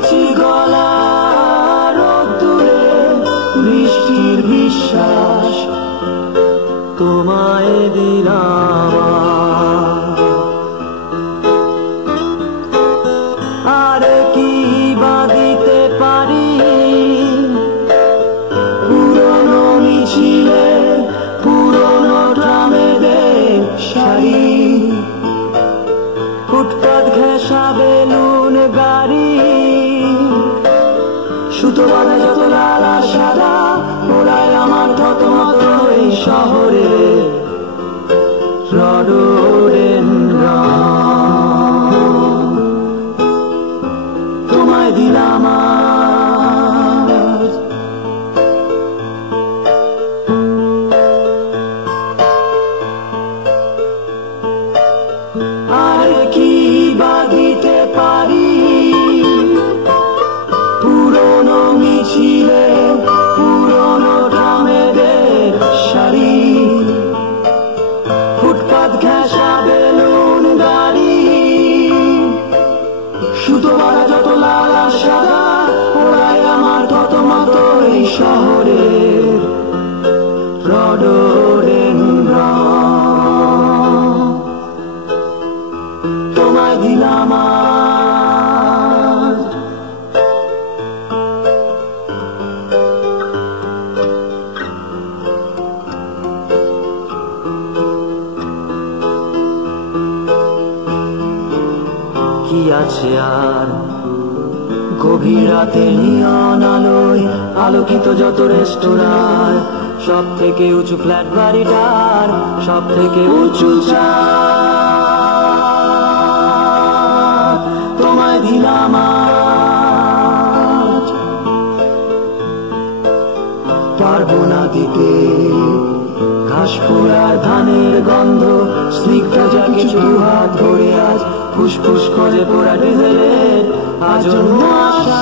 নিচি গলা রোদ্দুরে বৃষ্টির বিশ্বাস তোমায় দিলাম। আর কি বা দিতে পারি পুরনো মিছিলে পুরনো ট্রামেদের শাড়ি, ফুটপাত ঘেঁষা বেলুন গাড়ি, সুতো বাঁধা যত লাল আর সাদা ওরাই আমার থতমত এই শহরে রডোডেনড্রন। তোমায় দিলাম আজ। আর কি বা দিতে পারি পুরনো মিছিলে পুরনো ট্রামেদের শাড়ি, ফুটপাত ঘেঁষা বেলুন গাড়ি, সুতো বাঁধা যত লাল আর সাদা ওরাই আমার থতমত এই শহরে রডোডেনড্রন। তোমায় দিলাম আজ। কি আছে আর গভীর রাতে নিয়ন আলোয় আলোকিত যত রেস্তোরাঁ, সব থেকে উঁচু ফ্ল্যাট বাড়িটার সব থেকে উঁচু ছাদ তোমায় দিলাম আজ। পারবো না দিতে ঘাস ফোড়ার ধানের গন্ধ, স্নিগ্ধ যা কিছু হাত ধরে আজ ফুসফুস করে পোড়া ডিজেলের আজন্ম আশা।